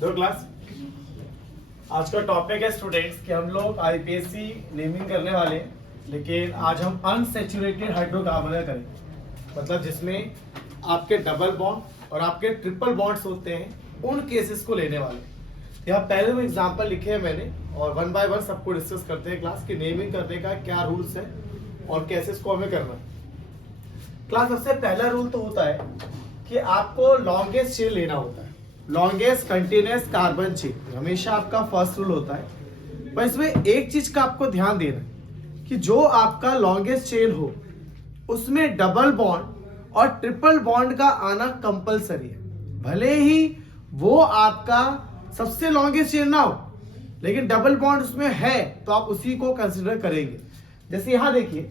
दो क्लास। आज का टॉपिक है स्टूडेंट्स कि हम लोग आईपीएससी नेमिंग करने वाले हैं, लेकिन आज हम अनसैचुरेटेड हाइड्रोकार्बन का करेंगे। मतलब जिसमें आपके डबल बॉन्ड और आपके ट्रिपल बॉन्ड्स होते हैं, उन केसेस को लेने वाले हैं। यहाँ पहले में एग्जांपल लिखे हैं मैंने, और वन बाय वन सबको डिस्कस करते हैं क्लास की नेमिंग करने का क्या रूल्स है और कैसे इसको हमें करना है। क्लास सबसे पहला रूल तो होता है कि आपको लॉन्गेस्ट चेन लेना होता है, लॉन्गेस्ट कंटिन्यूअस कार्बन चेन हमेशा आपका फर्स्ट रूल होता है। पर इसमें एक चीज का आपको ध्यान देना है कि जो आपका लॉन्गेस्ट चेन हो उसमें डबल बॉन्ड और ट्रिपल बॉन्ड का आना कंपलसरी है। भले ही वो आपका सबसे लॉन्गेस्ट चेन ना हो, लेकिन डबल बॉन्ड उसमें है तो आप उसी को कंसिडर करेंगे। जैसे यहां देखिए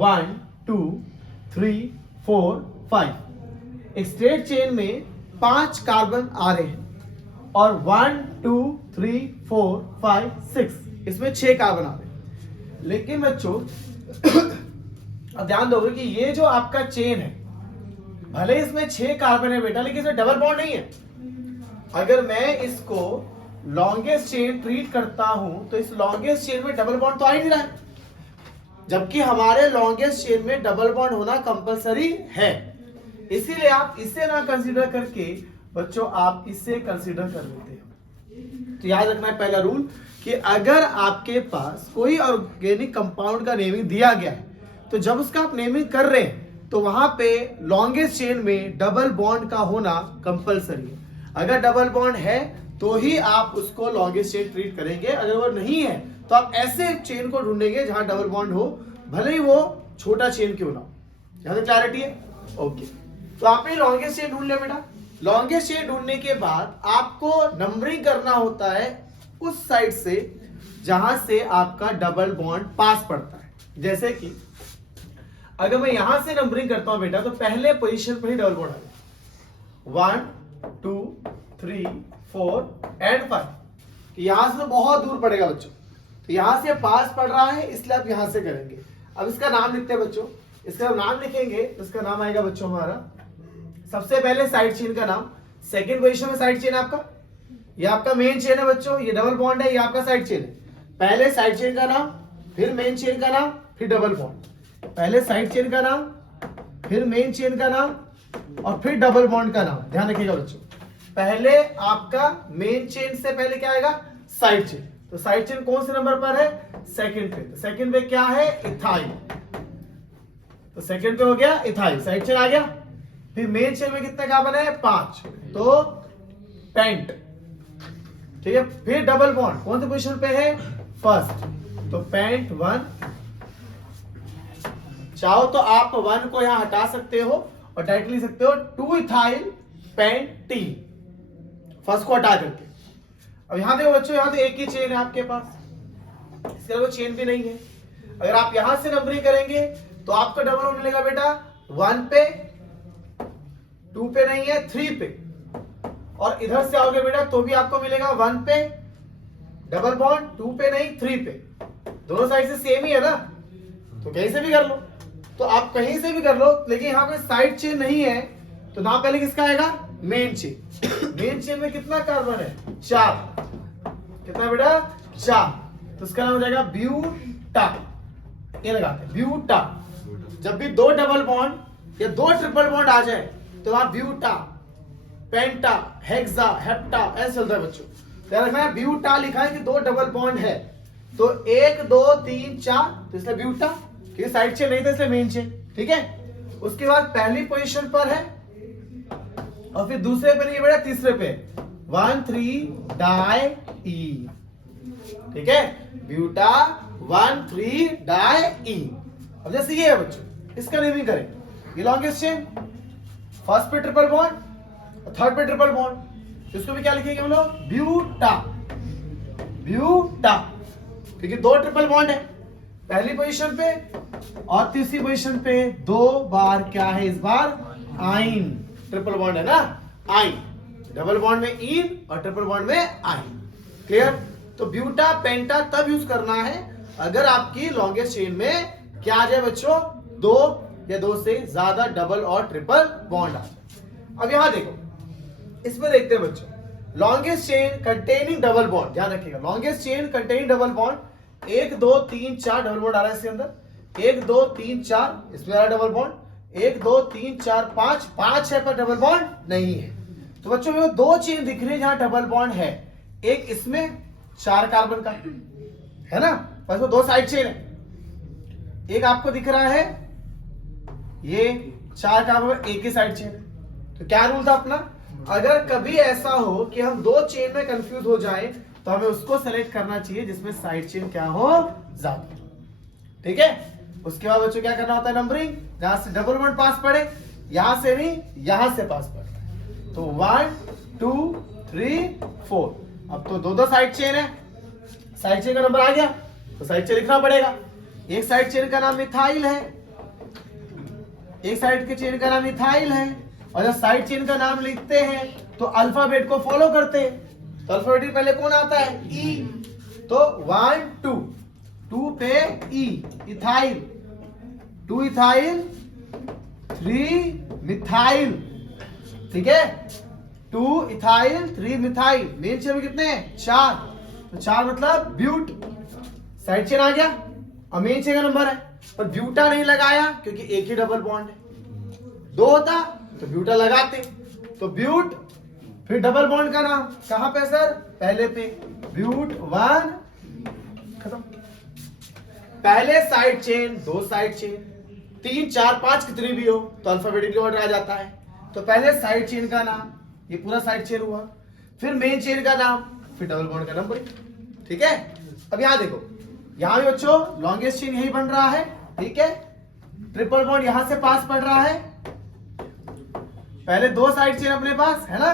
1 2 3 4 5 एक स्ट्रेट चेन में 5 कार्बन आ रहे हैं और 1 2 3 4 5 6 इसमें 6 कार्बन आ रहे हैं। लेकिन बच्चों अब ध्यान दोगे कि ये जो आपका चेन है, भले इसमें 6 कार्बन है बेटा, लेकिन इसमें डबल बॉन्ड नहीं है। अगर मैं इसको लॉन्गेस्ट चेन ट्रीट करता हूं तो इस लॉन्गेस्ट चेन में डबल बॉन्ड तो आ ही नहीं रहा है, जबकि हमारे लॉन्गेस्ट चेन में डबल बॉन्ड होना कंपलसरी है। इसीलिए आप इसे ना कंसीडर करके बच्चों आप इसे कंसीडर कर लेते हो। तो याद रखना है पहला रूल कि अगर आपके पास कोई ऑर्गेनिक कंपाउंड का नेमिंग दिया गया है तो जब उसका आप नेमिंग कर रहे हैं तो वहां पे लॉन्गेस्ट चेन में डबल बॉन्ड का होना कंपलसरी है। अगर डबल बॉन्ड है तो ही आप उसको लॉन्गेस्ट चेन ट्रीट करेंगे, अगर वो नहीं है तो आप ऐसे चेन को ढूंढेंगे जहां डबल बॉन्ड हो, भले ही वो छोटा चेन क्यों ना हो। यहां तक क्लैरिटी है? ओके, तो आपने लॉन्गेस्ट चेन ढूंढ लिया बेटा। लॉन्गेस्ट चेन ढूंढने के बाद आपको नंबरिंग करना होता है उस साइड से जहां से आपका डबल बॉन्ड पास पड़ता है। जैसे कि अगर मैं यहां से नंबरिंग करता हूं बेटा तो पहले पोजीशन पर ही डबल बॉन्ड आएगा 1 2 3 4 एंड 5। यहां से तो बहुत दूर पड़ेगा बच्चों, तो यहां से पास पड़ रहा है इसलिए आप यहां से करेंगे। अब इसका नाम लिखते हैं बच्चों। इसका नाम लिखेंगे तो इसका नाम आएगा बच्चों हमारा सबसे पहले साइड चेन का नाम। सेकंड पोजीशन में साइड चेन आपका, ये आपका मेन चेन है बच्चों, ये डबल बॉन्ड है, ये आपका साइड चेन है। पहले साइड चेन का नाम, फिर मेन चेन का नाम, फिर डबल बॉन्ड। पहले साइड चेन का नाम, फिर मेन चेन का नाम और फिर डबल बॉन्ड का नाम। ध्यान रखिएगा बच्चों, पहले आपका मेन चेन से पहले क्या आएगा? Side chain. तो साइड चेन कौन से नंबर पर है? सेकंड पे। तो सेकंड पे क्या है? इथाइल। तो सेकंड पे हो गया इथाइल, साइड चेन आ गया। फिर मेन चेन में कितने कार्बन है? 5, तो पेंट। ठीक है, फिर डबल बॉन्ड कौन से पोजीशन पे है? फर्स्ट, तो पेंट 1। चाहो तो आप 1 को यहां हटा सकते हो और डायरेक्टली लिख सकते हो 2 इथाइल पेंटीन, फर्स्ट को हटा करके। अब यहां देखो बच्चों, यहां तो एक ही चेन है आपके पास, इसके अलावा चेन भी नहीं है। अगर आप यहां से नंबरिंग करेंगे तो आपका डबल बॉन्ड मिलेगा बेटा 1 पे, 2 पे नहीं है, 3 पे। और इधर से आओगे बेटा तो भी आपको मिलेगा 1 पे डबल बॉन्ड, 2 पे नहीं, 3 पे। दोनों साइड से सेम ही है ना, तो कहीं से भी कर लो। तो आप कहीं से भी कर लो, लेकिन यहां पे साइड चेन नहीं है तो नाम पहले किसका आएगा? Main chain. मेन चेन में कितना कार्बन है? 4। कितना बेटा? 4। तो इसका नाम हो जाएगा ब्यूटा। ये लगाते हैं ब्यूटा। जब भी 2 डबल बॉन्ड या 2 ट्रिपल बॉन्ड आ जाए तो वहां ब्यूटा, पेंटा, हेक्सा, हेप्टा ऐसे चलता है बच्चों। ध्यान रखना है, ब्यूटा लिखा है कि 2 डबल बॉन्ड है तो 1 2 3 4, तो इसलिए ब्यूटा, क्योंकि साइड चेन नहीं था इसलिए मेन चेन। ठीक है, उसके बाद पहली पोजीशन पर है और फिर दूसरे पे नहीं बेटा, तीसरे पे 1 3 डाई ई। ठीक है, ब्यूटा 1 3 डाई ई। अब जैसे ये है बच्चों, इसका नेमिंग करें। ये लॉन्गेस्ट चेन, फर्स्ट पे ट्रिपल बॉन्ड और थर्ड पे ट्रिपल बॉन्ड, इसको भी क्या लिखेंगे हम लोग? ब्यूटा। ब्यूटा, क्योंकि 2 ट्रिपल बॉन्ड है पहली पोजीशन पे और तीसरी पोजीशन पे 2 बार क्या है इस बार? आइन। ट्रिपल बॉन्ड है ना, आइन। डबल बॉन्ड में इन और ट्रिपल बॉन्ड में आइन। क्लियर? तो ब्यूटा पेंटा तब यूज करना है अगर आपकी लॉन्गेस्ट चेन में क्या आ जाए बच्चों? 2 या 2 से ज्यादा डबल और ट्रिपल बॉन्ड आ जाए। अब यहां देखो, इसमें देखते हैं बच्चों, longest chain containing double bond, ध्यान रखिएगा, longest chain containing double bond 1 2 3 4 double bond आ रहा है इसके अंदर, 1 2 3 4 इसमें आ रहा है डबल बॉन्ड, 1 2 3 4 5 है पर डबल बॉन्ड नहीं है। तो बच्चों मेरे को दो चेन दिख रही है जहां डबल बॉन्ड है, एक इसमें 4 कार्बन का है ना, बस वो दो साइड चेन है, एक आपको दिख रहा है ये 4 कार्बन एक ही साइड चेन है। तो क्या रूल था अपना, अगर कभी ऐसा हो कि हम दो चेन में कंफ्यूज हो जाए तो हमें उसको सेलेक्ट करना चाहिए जिसमें साइड चेन क्या हो ज्यादा, ठीक है। उसके बाद बच्चों क्या करना होता है, नंबरिंग, जहां से डबल बॉन्ड पास पड़े, यहां से नहीं यहां से पास पड़ता है। तो 1 2 3 4, अब तो दो दो साइड चेन है, साइड चेन का नंबर आ गया तो साइड चेन लिखना पड़ेगा। एक साइड चेन का नाम मिथाइल है, एक साइड के चेन का नाम मिथाइल है, और जब साइड चेन का नाम लिखते हैं तो अल्फाबेट को फॉलो करते हैं। तो अल्फाबेट पहले कौन आता है, ई, तो 1 2 2 पे ई, इथाइल, 2 इथाइल 3 मिथाइल, ठीक है, 2 इथाइल 3 मिथाइल। मेन चेन में कितने हैं, 4, तो 4 मतलब ब्यूट, साइड चेन आ गया। और मेन चेन का नंबर है, पर ब्यूटा नहीं लगाया क्योंकि एक ही डबल बॉन्ड है, दो होता तो ब्यूटा लगाते, तो ब्यूट, फिर डबल बॉन्ड का नाम कहां पे सर, पहले पे, ब्यूट 1, खत्म। पहले साइड चेन, दो साइड चेन, 3 4 5 कितनी भी हो तो अल्फाबेटिकली ऑर्डर आ जाता है। तो पहले साइड चेन का नाम, ये पूरा साइड चेन हुआ, फिर मेन चेन का नाम, फिर डबल बॉन्ड का नंबर, ठीक है। अब यहां देखो, यहां भी बच्चों लॉन्गेस्ट चेन यही बन रहा है, ठीक है, ट्रिपल बॉन्ड यहां से पास पड़ रहा है, पहले दो साइड चेन अपने पास है ना,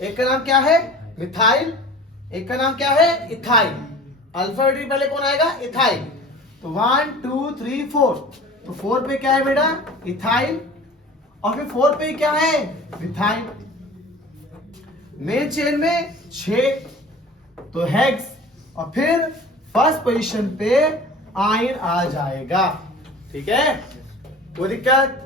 एक का नाम क्या है मिथाइल, एक का नाम क्या है इथाइल, अल्फाबेटिक पहले कौन आएगा, इथाइल। तो 1 2 3 4, तो 4 पे क्या है बेटा, इथाइल, और फिर 4 पे क्या है, मिथाइल। मेन चेन में 6, तो हेक्स, और फिर फर्स्ट पोजीशन पे आयन आ जाएगा, ठीक है, कोई दिक्कत।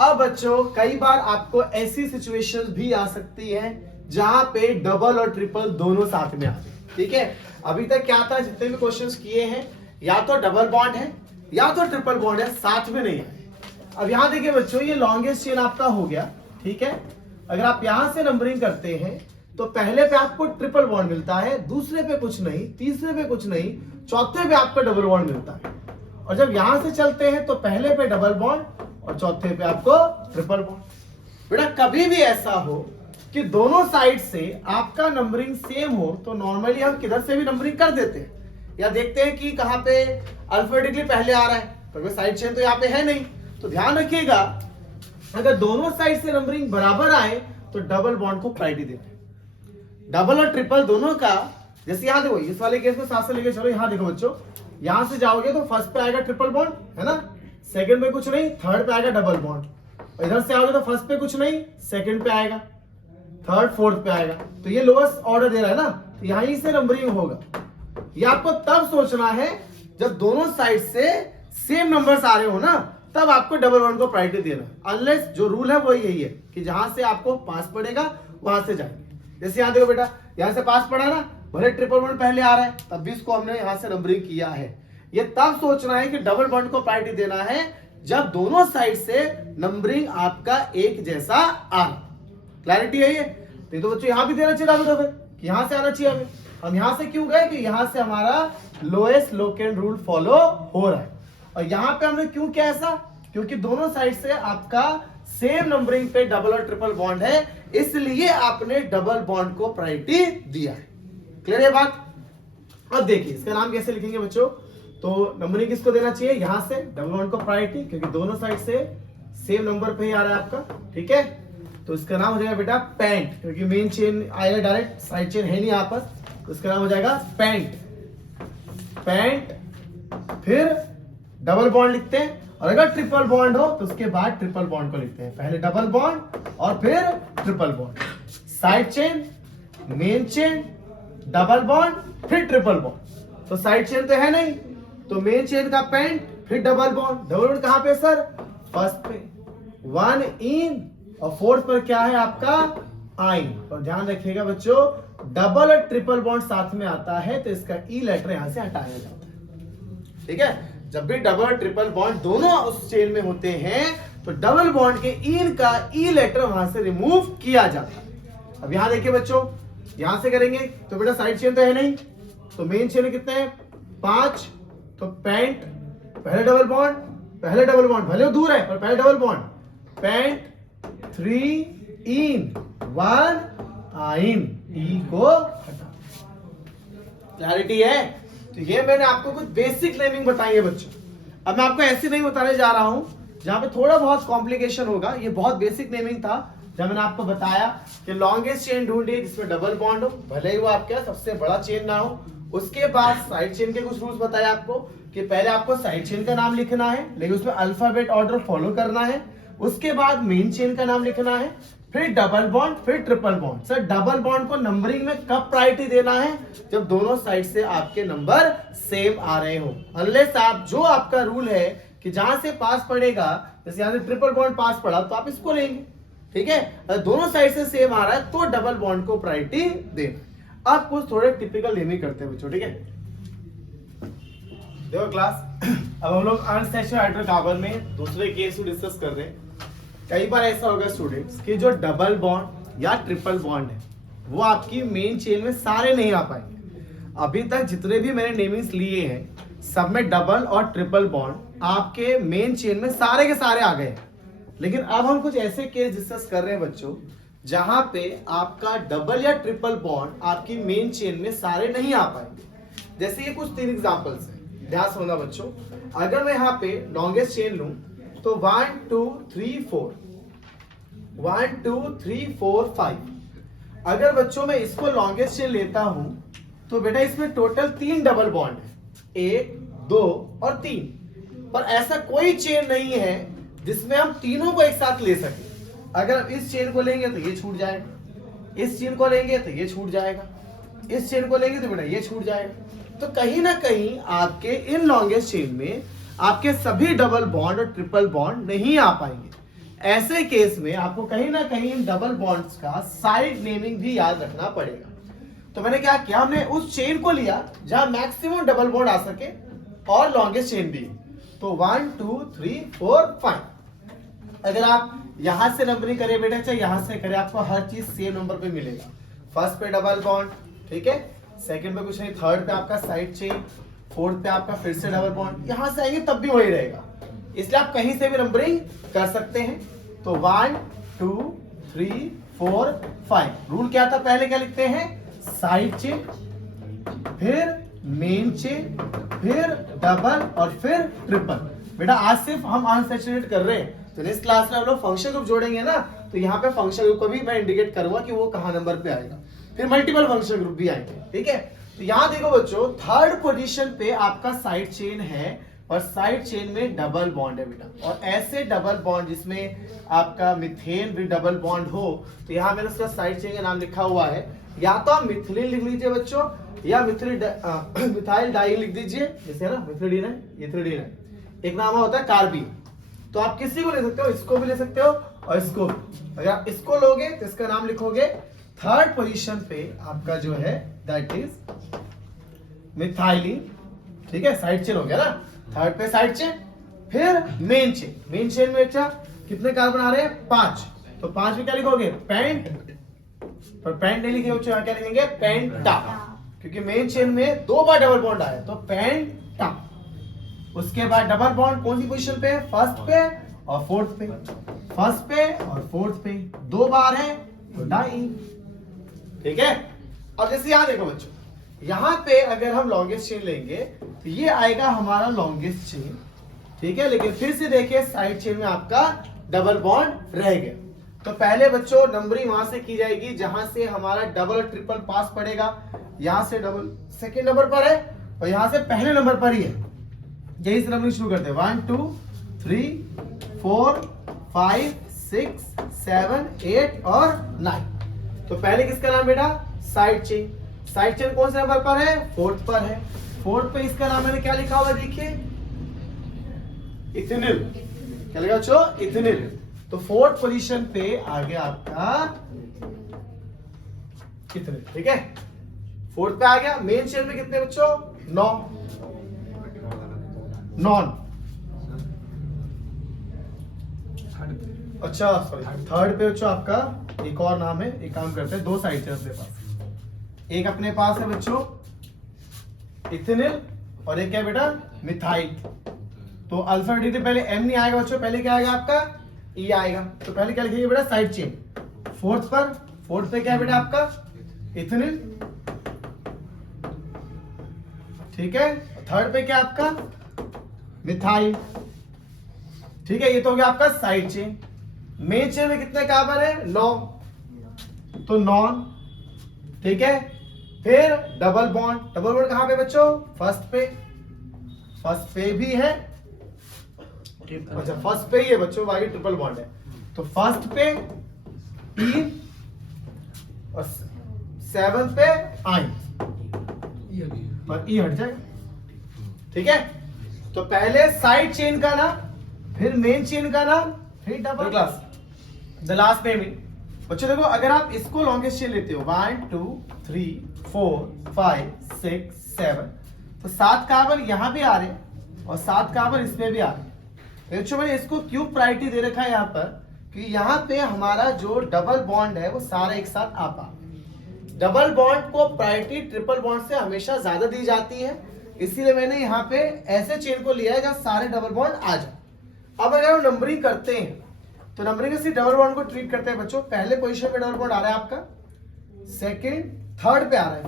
अब बच्चों कई बार आपको ऐसी सिचुएशंस भी आ सकती हैं जहां पे डबल और ट्रिपल दोनों साथ में आ जाए, ठीक है। अभी तक क्या था, जितने भी क्वेश्चंस किए हैं या तो डबल बॉन्ड है या तो ट्रिपल बॉन्ड है, साथ में नहीं आए। अब यहां देखिए बच्चों, ये लॉन्गेस्ट चेन आपका हो गया, ठीक है। अगर आप यहां से नंबरिंग करते हैं तो पहले पे आपको ट्रिपल बॉन्ड मिलता है, दूसरे पे कुछ नहीं, तीसरे पे कुछ नहीं, चौथे पे आपको डबल बॉन्ड मिलता है। और जब यहां से चलते हैं तो पहले पे डबल बॉन्ड और चौथे पे आपको ट्रिपल बॉन्ड। बेटा कभी भी ऐसा हो कि दोनों साइड से आपका नंबरिंग सेम हो तो नॉर्मली हम किधर से भी नंबरिंग कर देते हैं, या देखते हैं कि कहां पे अल्फाबेटिकली पहले आ रहा है, पर साइड चेन तो यहाँ पे है नहीं। तो ध्यान रखिएगा, अगर दोनों साइड से नंबरिंग बराबर आए तो डबल बॉन्ड को प्रायोरिटी देते हैं। डबल और ट्रिपल दोनों का, जैसे यहाँ देखो इस वाले केस में साथ से लेके चलो, यहाँ देखो बच्चों, यहां से जाओगे तो फर्स्ट पे आएगा ट्रिपल बॉन्ड है ना, सेकंड पे कुछ नहीं, थर्ड पे आएगा डबल बॉन्ड, और इधर से आओगे तो फर्स्ट पे कुछ नहीं, सेकंड पे आएगा, थर्ड फोर्थ पे आएगा। तो ये लोएस्ट ऑर्डर दे रहा है ना, तो यहीं से नंबरिंग होगा। ये आपको तब सोचना है जब दोनों साइड से सेम नंबर्स आ रहे हो ना, तब आपको डबल बॉन्ड को प्रायोरिटी देना। अनलेस जो रूल है वो यही है कि जहां से आपको पास पड़ेगा वहां से जाएंगे। जैसे यहाँ देखो बेटा, यहाँ से पास पड़ा ना, भले ट्रिपल बॉन्ड पहले आ रहा है तब भी इसको हमने यहाँ से नंबरिंग किया है। ये तब सोचना है कि डबल बॉन्ड को प्रायोरिटी देना है जब दोनों साइड से नंबरिंग आपका एक जैसा आ रहा। क्लैरिटी है ये? तो बच्चों यहाँ भी देना चाहिए डबल, कि यहाँ से आना चाहिए हमें। हम यहाँ से क्यों गए कि यहाँ से हमारा लोएस्ट लोकेंड रूल फॉलो हो रहा है। और यहाँ पे हमने क्यों किया ऐसा, क्योंकि दोनों साइड से आपका सेम नंबरिंग पे डबल और ट्रिपल बॉन्ड है, इसलिए आपने डबल बॉन्ड को प्रायोरिटी दिया है। क्लियर है बात? अब देखिए इसका नाम कैसे लिखेंगे बच्चों। तो नंबरिंग किसको देना चाहिए, यहां से डबल बॉन्ड को प्रायोरिटी, क्योंकि दोनों साइड से सेम नंबर पे ही आ रहा है आपका, ठीक है। तो इसका नाम हो जाएगा बेटा पेंट, क्योंकि मेन चेन आएगा डायरेक्ट, साइड चेन है नहीं आपस, तो इसका नाम हो जाएगा पेंट। पेंट, फिर डबल बॉन्ड लिखते हैं, और अगर ट्रिपल बॉन्ड हो तो उसके बाद ट्रिपल बॉन्ड को लिखते हैं। पहले डबल बॉन्ड और फिर triple bond. Side chain, main chain, double bond, फिर ट्रिपल बॉन्ड। तो साइड चेन तो है नहीं, तो मेन चेन का पेंट, फिर डबल बॉन्ड। डबल बॉन्ड कहां पे सर, फर्स्ट पे, 1 इन, और फोर्थ पर क्या है आपका आइन। और ध्यान रखिएगा बच्चों, डबल और ट्रिपल बॉन्ड साथ में आता है तो इसका ई लेटर यहां से हटाया जाता है। ठीक है, जब भी डबल और ट्रिपल बॉन्ड दोनों उस चेन में होते हैं तो डबल बॉन्ड के इन का ई लेटर वहां से रिमूव किया जाता है। अब यहां देखिए बच्चों, यहां से करेंगे तो बेटा साइड चेन तो है नहीं, तो मेन चेन कितने हैं 5, तो पैंट पहले डबल बॉन्ड भले वो दूर है पर पहले डबल बॉन्ड, पैंट 3 इन 1 आइन, ई को हटा। क्लैरिटी है? तो ये मैंने आपको कुछ बेसिक नेमिंग बताई है बच्चों। अब मैं आपको ऐसे नहीं बताने जा रहा हूं जहां पे थोड़ा बहुत कॉम्प्लिकेशन होगा। ये बहुत बेसिक नेमिंग था जब मैंने आपको बताया कि लॉन्गेस्ट चेन ढूंढिए जिसमें डबल बॉन्ड हो, भले ही वो आपका सबसे बड़ा चेन ना हो। उसके बाद साइड चेन के कुछ रूल्स बताए आपको कि पहले आपको साइड चेन का नाम लिखना है लेकिन उसमें अल्फाबेट ऑर्डर फॉलो करना है। उसके बाद मेन चेन का नाम लिखना है, फिर डबल बॉन्ड, फिर triple bond. Sir double bond को नंबरिंग में कब प्रायोरिटी देना है? जब दोनों साइड से आपके नंबर सेम आ रहे हो। अनलेस आप जो आपका रूल है कि जहां से पास पड़ेगा, जैसे यहां से ट्रिपल बॉन्ड पास पड़ा तो आप इसको लेंगे। ठीक है, अगर दोनों साइड से सेम आ रहा है तो डबल बॉन्ड को प्रायोरिटी देना। अब कुछ थोड़े टिपिकल नेमिंग करते हैं बच्चों। ठीक है, देखो क्लास, अब हम लोग अनसैचुरेटेड हाइड्रोकार्बन में दूसरे केस को डिस्कस कर रहे हैं। कई बार ऐसा होगा स्टूडेंट्स कि जो डबल बॉन्ड या ट्रिपल बॉन्ड है वो आपकी मेन चेन में सारे नहीं आ पाएंगे। अभी तक जितने भी मैंने नेमिंग्स लिए हैं सब में डबल और ट्रिपल बॉन्ड आपके मेन चेन में सारे के सारे आ गए। लेकिन अब हम कुछ ऐसे केस डिस्कस कर रहे हैं बच्चों जहां पे आपका डबल या ट्रिपल बॉन्ड आपकी मेन चेन में सारे नहीं आ पाएंगे। जैसे ये कुछ 3 एग्जांपल्स हैं, ध्यान सुनना बच्चों। अगर मैं यहाँ पे लॉन्गेस्ट चेन लूं तो 1 2 3 4 1 2 3 4 5। अगर बच्चों मैं इसको लॉन्गेस्ट चेन लेता हूं तो बेटा इसमें टोटल 3 डबल बॉन्ड है, 1 2 और 3। पर ऐसा कोई चेन नहीं है जिसमें हम तीनों को एक साथ ले सके। अगर इस चेन को लेंगे तो ये छूट जाएगा, इस चेन को लेंगे तो ये छूट जाएगा, इस चेन को लेंगे तो बेटा ये छूट जाएगा। तो कहीं ना कहीं आपके इन लॉन्गेस्ट चेन में आपके सभी डबल बॉन्ड और ट्रिपल बॉन्ड नहीं आ पाएंगे। ऐसे केस में आपको कहीं ना कहीं डबल बॉन्ड्स का साइड नेमिंग भी याद रखना पड़ेगा। तो मैंने क्या किया, हमने उस चेन को लिया जहां मैक्सिमम डबल बॉन्ड आ सके और लॉन्गेस्ट चेन भी। तो 1 2 3 4 5। अगर आप यहां से नंबरिंग करें बेटा चाहे यहां से करें, आपको हर चीज सेम नंबर पे मिलेगा। फर्स्ट पे डबल बॉन्ड, ठीक है, सेकंड पे कुछ नहीं, थर्ड पे आपका साइड चेन, फोर्थ पे आपका फिर से डबल बॉन्ड, यहां से आएंगे तब भी वही रहेगा। इसलिए आप कहीं से भी नंबरिंग कर सकते हैं। तो 1 2 3 4 5। रूल क्या था, पहले क्या लिखते हैं, साइड चेन, फिर मेन चेन, फिर डबल और फिर ट्रिपल। बेटा आज सिर्फ हम अनसैचुरेटेड कर रहे हैं, तो नेक्स्ट क्लास में हम लोग फंक्शन ग्रुप जोड़ेंगे ना, तो यहाँ पे फंक्शन ग्रुप को भी मैं इंडिकेट करूंगा कि वो कहाँ नंबर पे आएगा। फिर मल्टीपल फंक्शन ग्रुप भी आएंगे। ठीक है, तो यहाँ देखो बच्चों, थर्ड पोजीशन पे आपका साइड चेन है और साइड चेन में डबल बॉन्ड है बेटा। और ऐसे डबल बॉन्ड जिसमें आपका मिथेन भी डबल बॉन्ड हो, तो यहाँ मैंने उसका साइड चेन का नाम लिखा हुआ है। या तो आप मिथिलीन लिख लीजिए बच्चों, या मिथाइल डाई लिख दीजिए, जैसे है ना मिथिलीन है, इथिलीन है। एक नाम होता है कार्बीन। तो आप किसी को ले सकते हो, इसको भी ले सकते हो और इसको भी। अगर आप इसको लोगे तो इसका नाम लिखोगे थर्ड पोजीशन पे आपका जो है दैट इज मिथाइलिन। ठीक है, साइड चेन हो गया ना, थर्ड पे साइड चेन, फिर मेन चेन। मेन चेन में अच्छा कितने कार्बन आ रहे हैं, 5। तो 5 में क्या लिखोगे, पेंट। पर पेंट नहीं लिखे बच्चों, क्या लिखेंगे, पेंटा, क्योंकि मेन चेन में 2 बार डबल बॉन्ड आया, तो पेंटा। उसके बाद डबल बॉन्ड कौन सी पोजीशन पे, फर्स्ट पे और फोर्थ पे, फर्स्ट पे और फोर्थ पे 2 बार है तो डाई। ठीक है, अब जैसे यहां देखो बच्चों, यहां पे अगर हम लॉन्गेस्ट चेन लेंगे तो ये आएगा हमारा लॉन्गेस्ट चेन। ठीक है, लेकिन फिर से देखिए साइड चेन में आपका डबल बॉन्ड रह गया। तो पहले बच्चों नंबरिंग वहां से की जाएगी जहां से हमारा डबल और ट्रिपल पास पड़ेगा। यहां से डबल सेकेंड नंबर पर है और यहां से पहले नंबर पर ही है। यही से नंबरिंग शुरू करते हैं, 1 2 3 4 5 6 7 8 और 9। तो पहले किसका नाम बेटा, साइड चेन। साइड चेन कौन से नंबर पर है, फोर्थ पर है। फोर्थ पे इसका नाम मैंने क्या लिखा हुआ देखिए, इथेनिल। क्या लिखा बच्चों, इथेनिल। तो फोर्थ पोजीशन पे आ गया आपका कितने, ठीक है। फोर्थ पे आ गया, मेन चेन में कितने बच्चों, 9 नॉन, अच्छा सॉरी थर्ड पे बच्चों आपका एक और नाम है, एक काम करते हैं, दो साइड चेन अपने पास, एक अपने पास है बच्चों इथेनिल और एक क्या बेटा मिथाइल। तो अल्फाबेट से पहले एम नहीं आएगा बच्चों, पहले क्या आएगा आपका ई आएगा। तो पहले क्या लिखेंगे बेटा साइड चेन। फोर्थ पे क्या है बेटा आपका इथेनिल, ठीक है। थर्ड पे क्या आपका मिथाइल, ठीक है। ये तो हो गया आपका साइड चेन। मेन चेन में कितने कार्बन है, 9, तो नॉन, ठीक है। फिर डबल बॉन्ड कहां पे बच्चों, फर्स्ट पे भी है, अच्छा फर्स्ट पे ही है बच्चों, बाकी ट्रिपल बॉन्ड है। तो फर्स्ट पे ई और 7 पे आई, और ई हट जाएगा, ठीक है। तो पहले साइड चेन का नाम, फिर मेन चेन का नाम, फिर double class, the last name. बच्चों देखो, अगर आप इसको लॉन्गेस्ट चेन लेते हो 1 2 3 4 5 6 7, तो 7 कार्बन यहां भी आ रहे हैं और 7 कार्बन इसमें भी आ रहे हैं। बच्चों मैंने इसको क्यों प्रायोरिटी दे रखा है यहाँ पर, कि यहाँ पे हमारा जो डबल बॉन्ड है वो सारे एक साथ आ पा। डबल बॉन्ड को प्रायोरिटी ट्रिपल बॉन्ड से हमेशा ज्यादा दी जाती है, इसीलिए मैंने यहाँ पे ऐसे चेन को लिया है जहाँ सारे डबल बॉन्ड आ जाए। अब अगर हम नंबरिंग करते हैं तो नंबरिंग से डबल बॉन्ड को ट्रीट करते हैं बच्चों। पहले पोजीशन पे डबल बॉन्ड आ रहा है आपका, सेकंड थर्ड पे आ रहा है,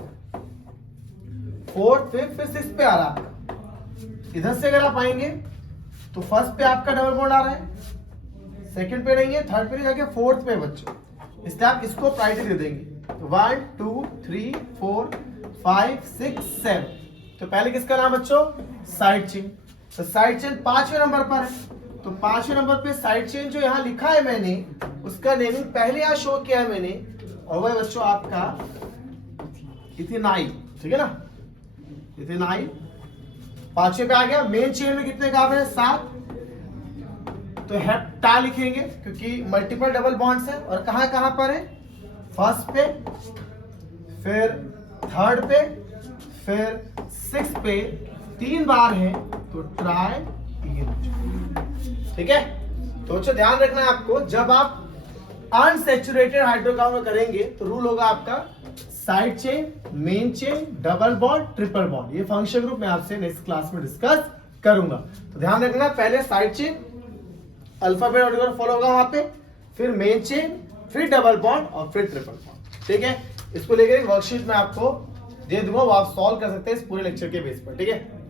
फोर्थ फिफ्थ फिर सिक्स्थ पे आ रहा है आपका। इधर से अगर आप आएंगे तो फर्स्ट पे आपका डबल बॉन्ड आ रहा है, सेकंड पे नहीं है, थर्ड पे नहीं, जाके फोर्थ पे बच्चों, इसलिए आप इसको प्रायोरिटी दे देंगे। 1 2 3 4 5 6 7, तो पहले किसका नाम बच्चों, साइड चेन। तो साइड चेन 5वें नंबर पर है, तो 5वें नंबर पे साइड चेन जो यहाँ लिखा है मैंने, उसका नेमिंग पहले यहाँ शो किया है मैंने, और वह बच्चों आपका इथेनाइल, ठीक है ना, इथेनाइल 5वें पे आ गया। मेन चेन में कितने कार्बन है, 7, तो हेप्टा लिखेंगे क्योंकि मल्टीपल डबल बॉन्ड्स है, और कहां कहां पर है, फर्स्ट पे, फिर थर्ड पे, फिर सिक्स्थ पे 3 बार है, तो ट्राई, ठीक है। तो बच्चों ध्यान रखना है आपको, जब आप अनसैचुरेटेड हाइड्रोकार्बन करेंगे तो रूल होगा आपका side chain, main chain, double bond, triple bond. ये फंक्शन ग्रुप मैं आपसे नेक्स्ट क्लास में डिस्कस करूंगा। तो ध्यान रखना, पहले side chain alphabet order follow होगा वहां पे, फिर मेन चेन, फिर डबल बॉन्ड और फिर ट्रिपल बॉन्ड, ठीक है। इसको लेकर एक वर्कशीट में आपको दे दूंगा, वो आप सॉल्व कर सकते हैं इस पूरे लेक्चर के बेस पर, ठीक है।